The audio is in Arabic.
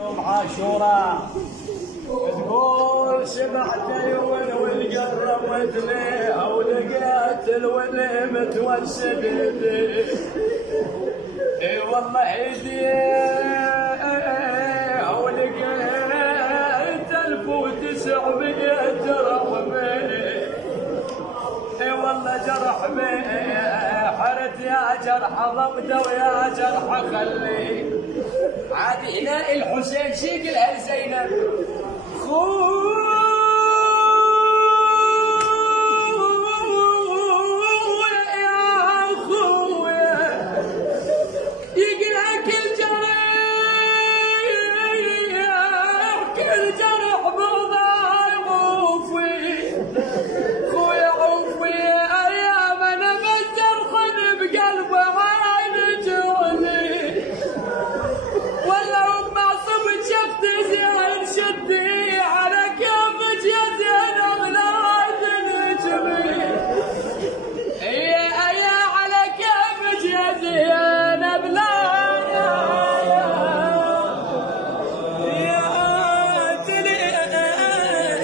يوم عاشوراء تقول سمعت الون والقربت ليها ولقيت الون متوسد بي. اي والله عيدي ولقيت 1900 جرح بي. اي والله جرح بي حرت يا جرح ضبده ويا جرح خليه. عاد هنا الحسين شيق لها زينب خويا يا خويا يقلع كل جرح